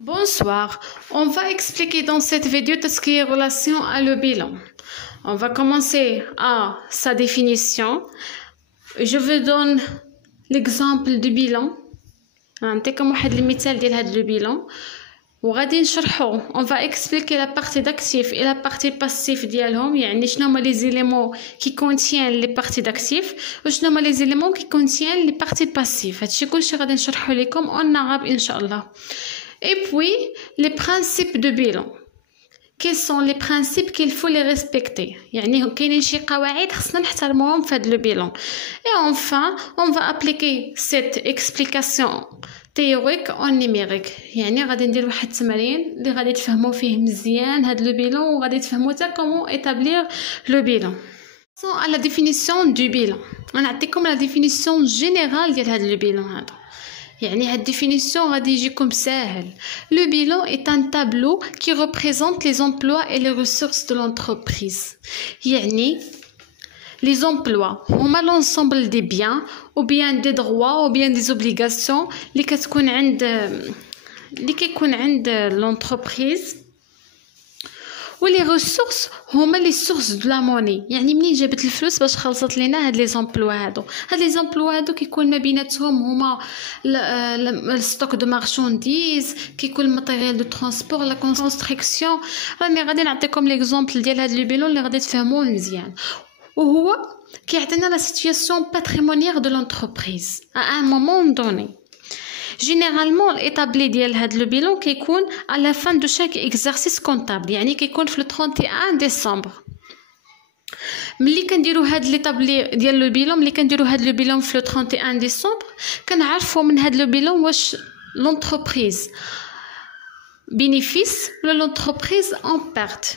Bonsoir, on va expliquer dans cette vidéo tout ce qui est relation à le bilan. On va commencer à sa définition. Je vous donne l'exemple du bilan. نعطيكم واحد المثال ديال هذا le bilan. وغادي نشرحو on va expliquer la partie d'actif et la partie passif ديالهم يعني شنو هما les éléments qui contiennent les parties d'actif وشنو هما les éléments qui contiennent les parties passives. هادشي كلشي غادي نشرحو لكم en arabe ان شاء الله. Et puis, les principes de bilan. Quels sont les principes qu'il faut les respecter? يعني كاينين شي قواعد خصنا نحترموهم في هذا le bilan. Et enfin, on va appliquer cette explication théorique en numérique. يعني غادي ندير واحد التمرين اللي غادي تفهموا فيه مزيان هذا le bilan وغادي تفهموا حتى comment établir le bilan. À la définition du bilan. غنعطيكم la définition générale ديال هذا le bilan هذا. يعني هاد définition غادي يجيكم ساهل. Le bilan est un tableau qui représente les emplois et les ressources de l'entreprise. يعني les emplois هما l'ensemble des biens ou bien des droits ou bien des obligations اللي كتكون عند اللي كيكون عند l'entreprise. ولي ريسورس هما لي سورس دو لا موني يعني منين جابت الفلوس باش خلصت لينا هاد لي زامبلوا هادو. هاد لي زامبلوا هادو كيكون ما بيناتهم هما الستوك دو مارشانديز كيكون الماتيريال دو ترونسبور لا كونستركسيون. راني غادي نعطيكم ليكزامبل ديال هاد لو بيلون اللي غادي تفهموه مزيان. وهو كيعطينا لا سيتوياسيون باتريمونيير دو لونتربريز ا ان مومون دوني. Généralement, l'établi ديال هاد le bilan كيكون à la fin de chaque exercice comptable يعني كيكون في 31 ديسمبر. ملي كنديروا هاد l'établi ديال le bilan ملي كنديروا هاد le bilan في 31 ديسمبر كنعرفوا من هاد le bilan واش l'entreprise bénéfice ولا l'entreprise en perte.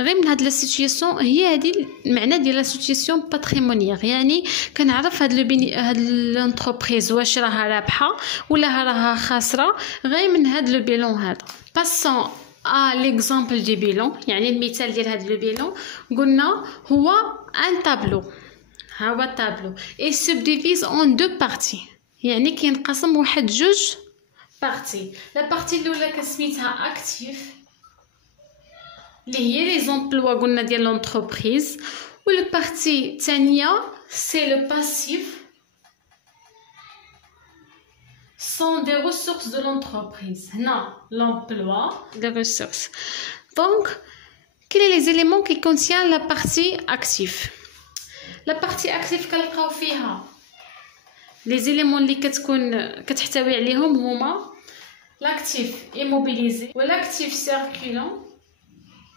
غير من هاد لا سيتوياسيون هي هادي المعنى ديال لا سيتوياسيون باتريمونيير يعني كنعرف هاد لونتربريز واش راها رابحه ولا راها خاسره غير من هاد لو بيلون هذا. باسون ا ليكزامبل دي بيلون يعني المثال ديال هاد لو بيلون قلنا هو ان تابلو. ها هو تابلو اي سبديفيز اون دو بارتي يعني كينقسم واحد جوج بارتي. لا بارتي الاولى كسميتها اكتيف اللي هي لي زامبلوا قلنا ديال لونتربريز والبارتي الثانيه سي لو باسيف sont des ressources de l'entreprise. هنا l'emploi des ressources. Donc quels sont les éléments qui contiennent la partie active? La partie active كنلقاو فيها les éléments اللي كتحتوي عليهم هما l'actif immobilisé و l'actif circulant.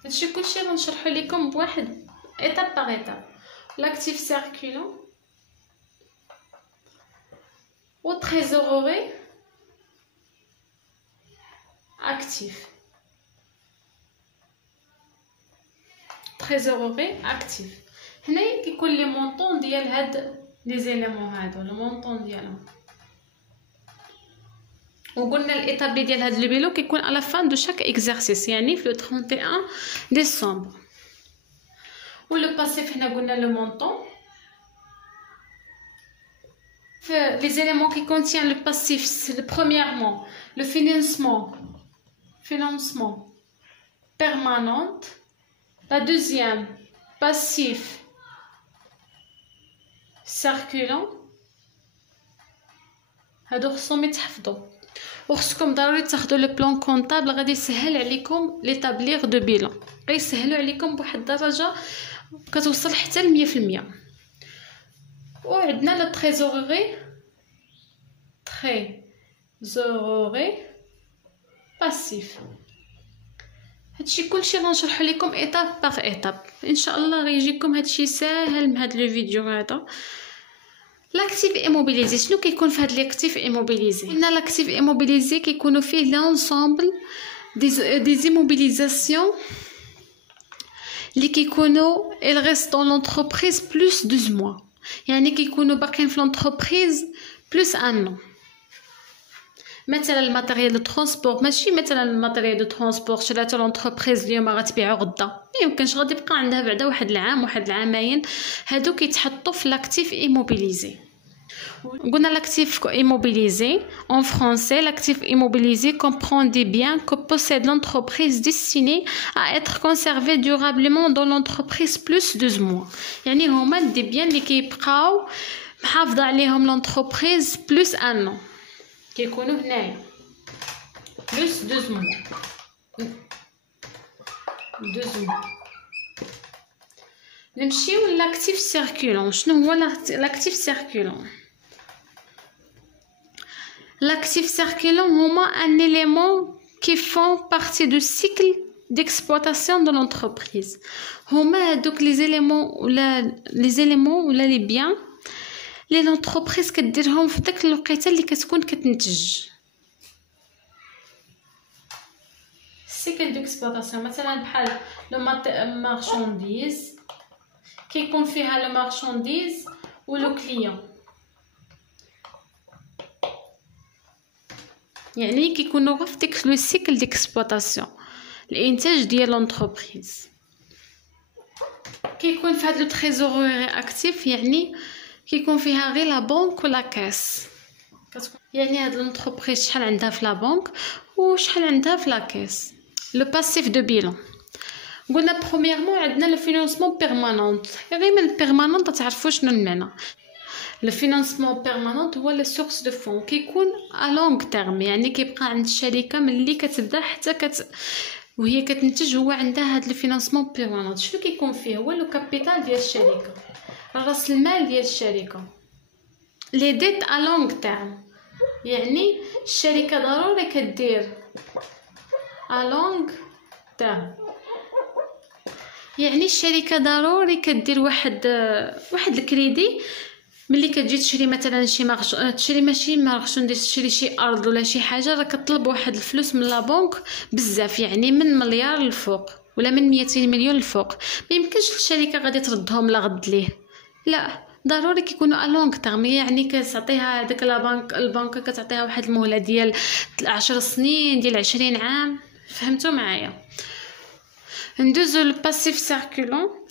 هادشي كلشي غنشرحو لكم بواحد étape par étape. L'actif circulant ou trésorerie actif. Trésorerie actif. هنا كيكون لي مونطون ديال هاد لي زيليمون هادو لو مونطون ديالهم. وقلنا الإيطابلي ديال هاد لو بيلو كيكون على فان دو شاك اكزرسيس يعني في 31 ديسمبر. ولو باسيف هنا قلنا لو مونطون. في لي زيليمون كي كونتيان لو باسيف سي برومييرمون لو financement permanent. La deuxième passif circulant. هادو خصهم يتحفظوا وخصكم ضروري تاخذوا لو بلان كونطابل غادي يسهل عليكم ليطابليغ دو بيلون غيسهلوا عليكم بواحد الدرجه كتوصل حتى ل 100%. وعندنا لا تريزوري باسيف. هادشي كلشي غنشرحو لكم ايطاب باغ ايطاب ان شاء الله غيجيكم هادشي ساهل من هاد لو فيديو هذا. L'actif immobilisé شنو كيكون في هاد l'actif immobilisé؟ قلنا l'actif immobilisé كيكونوا فيه l'ensemble des immobilisations اللي كيكونوا il reste dans l'entreprise plus 12 mois يعني كيكونوا باقيين في l'entreprise plus un an. مثلا الماتيريال دو ترونسبور ماشي مثلا الماتيريال دو ترونسبور شراتو لونتربريز اليوم غتبيعو غدا يمكنش غادي يبقى عندها بعدا واحد العام واحد العامين. هادو كيتحطوا في لاكتيف ايموبيليزي. قلنا l'actif immobilisé. En français, l'actif immobilisé comprend des biens que possède l'entreprise destinés à être conservés durablement dans l'entreprise plus 12 mois. يعني هما des biens اللي كيبقاو محافظة عليهم l'entreprise plus 1 an. كيكونوا هنايا plus 12 mois. 12 mois. نمشيو l'actif circulant. شنو هو l'actif circulant؟ L'actif circulant est un élément qui font partie du cycle d'exploitation de l'entreprise. Donc les éléments ou les biens اللي l'entreprise كديرهم في داك الوقيته اللي كتكون كتنتج. cycle d'exploitation مثلا بحال لو marchandise كيكون فيها لو marchandise و لو client. يعني كيكونوا في ديك لو سيكل ديكسبلوطاسيون الانتاج ديال لونتربريز. كيكون في هاد لو تريزوريري اكتيف يعني كيكون فيها غير لا بنك ولا كاس. يعني هاد لونتربريز شحال عندها في لا بنك وشحال عندها في لا كاس. لو باسيف دو بيلون قلنا برومييرمون عندنا لو فينانسمون بيرمانونت. غير من بيرمانونت تعرفوا شنو المعنى. Le financement permanent هو la source de fonds كيكون à long terme يعني كيبقى عند الشركه ملي كتبدا حتى وهي كتنتج هو عندها هاد الفينانسمون بيرمانونت. شنو كيكون فيه؟ هو لو كابيتال ديال الشركه راس المال ديال الشركه لي ديت à long terme يعني الشركه ضروري كدير à long terme يعني الشركه ضروري كدير واحد الكريدي ملي كتجي تشري مثلا تشري ماشي مارشانديز تشري شي ارض ولا شي حاجه راه كطلب واحد الفلوس من لا بنك بزاف يعني من مليار للفوق ولا من 200 مليون للفوق. ما يمكنش الشركه غادي تردهم لا غد ليه لا ضروري كيكونوا لونغ تيرم يعني كتعطيها هذاك البنك كتعطيها واحد المهله ديال 10 سنين ديال 20 عام. فهمتوا معايا؟ ندوزو الباسيف سيركولون.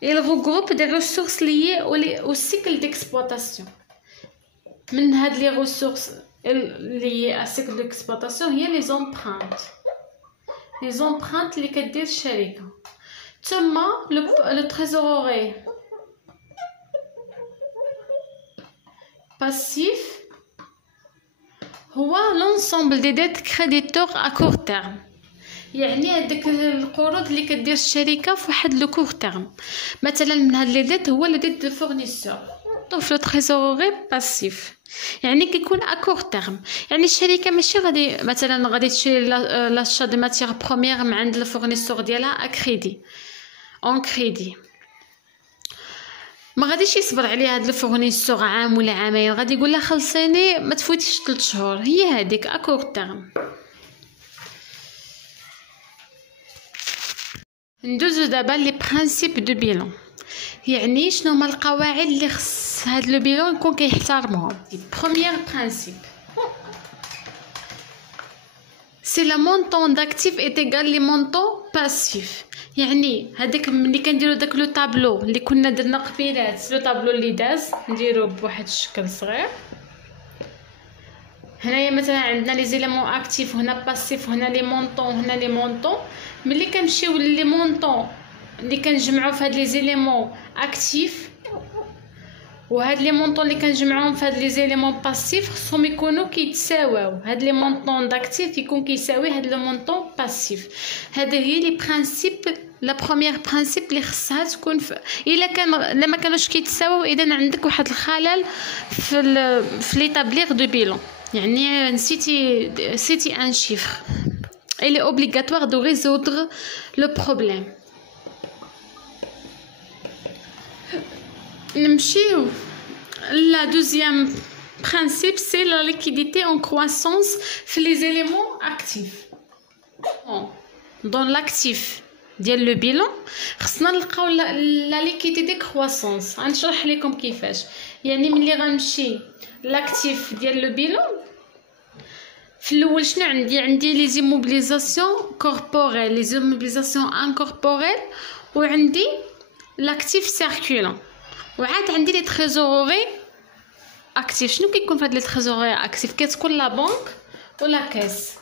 Il regroupe des ressources liées au cycle d'exploitation. من هاد les ressources liées à cycle d'exploitation هي les empreintes. Les empreintes اللي كدير الشركة. ثم le trésorerie passif هو l'ensemble des dettes créditeurs à court terme. يعني هذاك القروض اللي كدير الشركه في واحد لو كور تيرم. مثلا من هاد لي ديت هو لو ديت دو فورنيسور طوف لو تريزوري باسيف يعني كيكون ا كور تيرم. يعني الشركه ماشي غادي تشري لاشا دي ماتيير بروميير من عند الفورنيسور ديالها ا كريدي اون كريدي. ما غاديش يصبر عليها هاد الفورنيسور عام ولا عامين غادي يقول لها خلصيني ما تفوتيش 3 شهور. هي هذيك ا كور تيرم. ندوزو دابا لي برينسيپ دو بيلون. يعني شنو هما القواعد اللي خص هاد لو بيلون يكون كيحترمهم. بروميير برينسيپ سي لا مونطون داكتيف ايت ايغال لي مونطون باسيف. يعني هذاك ملي كنديرو داك لو طابلو اللي كنا درنا قبيلات لو طابلو اللي داز نديرو بواحد الشكل صغير. هنايا مثلا عندنا لي زيليمون اكتيف وهنا باسيف وهنا لي مونطون وهنا لي مونطون. ملي كنمشيو لي مونطون اللي كنجمعوا في هاد لي زيليمون اكتيف وهاد لي مونطون اللي كنجمعوهم في هاد لي زيليمون باسيف خصهم يكونوا كيتساواو. هاد لي مونطون داكتيف يكون كيساوي هاد لو مونطون باسيف. هذه هي لي برينسيپ لا بروميير برينسيپ اللي خصها تكون الا ما كانوش كيتساواو اذا عندك واحد الخلل في ليطابليغ دو بيلون. يعني نسيتي ان شيفر. Il est obligatoire de résoudre le problème. نمشيو la deuxième principe c'est la liquidité en croissance في les éléments actifs. Dans l'actif ديال لو بيلون خصنا نلقاو لا liquidité croissance. غنشرح لكم كيفاش. يعني ملي غنمشي لاكتيف ديال لو بيلون في الاول شنو عندي لي زيموبيليزاسيون كوربوريل لي زيموبيليزاسيون انكوربوريل وعندي لاكتيف سيركولون. وعاد عندي لي تريزوري اكتيف. شنو كيكون في هاد لي تريزوري اكتيف؟ كتكون لا بنك ولا كاس.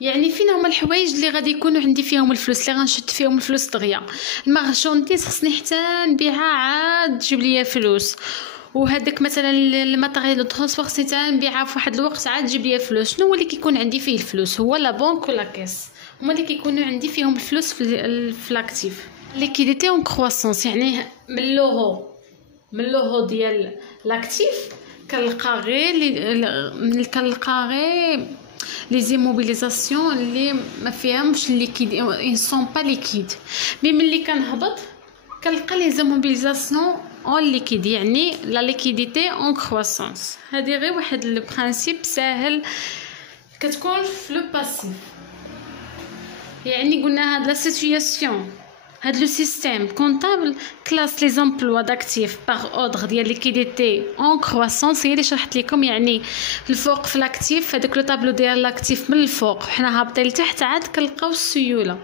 يعني فين هما الحوايج اللي غادي يكونوا عندي فيهم الفلوس، اللي غنشد فيهم الفلوس دغيا. المارشونديز خصني حتى نبيعها عاد تجيب لي فلوس، وهذاك مثلا الماتيريال دو ترونسبور خصني حتى نبيعها في واحد الوقت عاد تجيب لي الفلوس. شنو هو اللي كيكون عندي فيه الفلوس؟ هو لا بنك ولا كاس، هما اللي كيكونوا عندي فيهم الفلوس في الاكتيف. ليكيديتي اون كرواسونس، يعني من اللوغو ديال لاكتيف كنلقى غير لي زيموبيليزاسيون اللي ما فيهمش ليكيد، ان سون با ليكيد. مي ملي كنهبط كنلقى لي زيموبيليزاسيون اون ليكيد، يعني لا ليكيديتي اون كرواسونس. هذه غير واحد لو برينسيپ ساهل كتكون في لو باسيف. يعني قلنا هاد لا سيتوياسيون، هاد لو سيستيم كونطابل كلاس لي زامبلوا داكتيف باغ اوردر ديال ليكيديتي اون كرواسونس. هي اللي شرحت لكم، يعني الفوق في لاكتيف هذاك لو طابلو ديال لاكتيف من الفوق حنا هابطين لتحت عاد كنلقاو السيوله،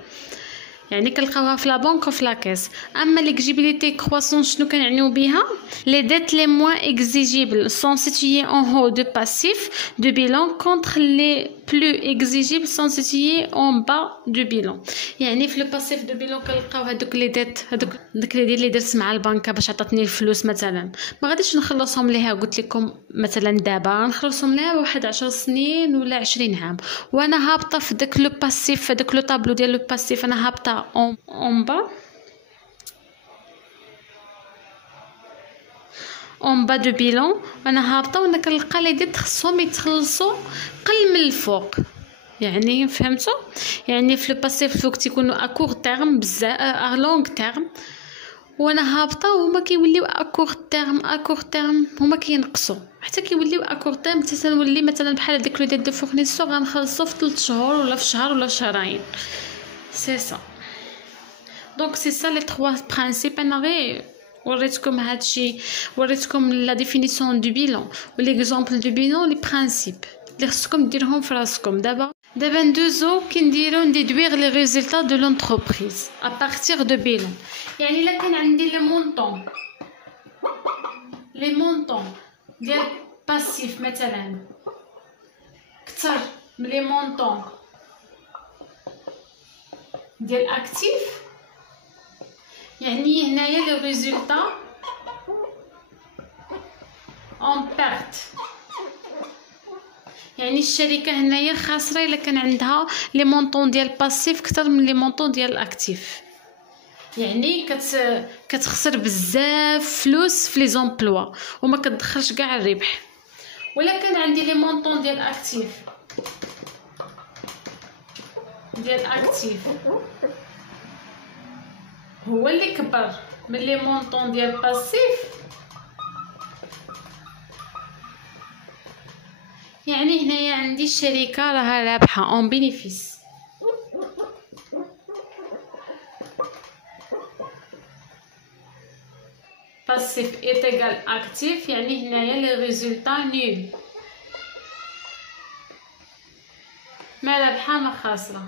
يعني كنلقاوها في لا بنك وفي لا كاس. اما ليكجيبيليتي كرواسونس شنو كنعنيو بها؟ لي ديت لي موان اكزيجيبل سون سيتيي اون هو دو باسيف دو بيلون كونتر لي بلو اكزيجيبل سون سيتيي اون با دو بيلون. يعني في لو باسيف دو بيلون كنلقاو هذوك لي ديت، هذوك داك لي دير اللي درت مع البنكه باش عطاتني الفلوس مثلا، ما غاديش نخلصهم ليها. قلت لكم مثلا دابا نخلصهم ليها بواحد 10 سنين ولا 20 عام، وانا هابطه في داك لو باسيف، في داك لو طابلو ديال لو باسيف انا هابطه en bas de bilan. انا هابطه وانا كنلقى لي ديت خصهم يتخلصوا قل من الفوق. يعني فهمتوا؟ يعني في لو باسيف الفوق تيكونوا اكور تيرم بزاف، ا لونغ تيرم، وانا هابطه وهما كيوليو اكور تيرم هما كينقصوا حتى كيوليو اكور تيرم، حتى نولي مثلا بحال ديك لو ديت دو فورنيسور غنخلصو في 3 شهور ولا في شهر ولا شهرين. سي سا. دونك سي سا لي 3 برينسيپ. انا غير وريتكم هادشي، وريتكم لا ديفينيسيون دو بيلون وليكزامبل دو بيلون، لي برينسيپ اللي خصكم ديرهم في راسكم. دابا ندوزو كنديرو نديدوير لي ريزولطا دو لونتربريز ا بارتير دو بيلون. يعني الا كان عندي لي مونطون ديال باسيف مثلا كتر من لي مونطون ديال اكتيف، يعني هنايا لو ريزولطا اون بيرت. يعني الشركه هنايا خاسره الا كان عندها لي مونطون ديال باسيف كتر من لي مونطون ديال الاكتيف، يعني كتخسر بزاف فلوس في لي زومبلوا وما كتدخلش كاع الربح. ولا كان عندي لي مونطون ديال اكتيف هو اللي كبر من لي مونطون ديال باسيف، يعني هنايا عندي الشركه راها رابحه اون بينيفيس. باسيف est égal actif، يعني هنايا لي ريزولطا نول، ما رابحه ما خاسره.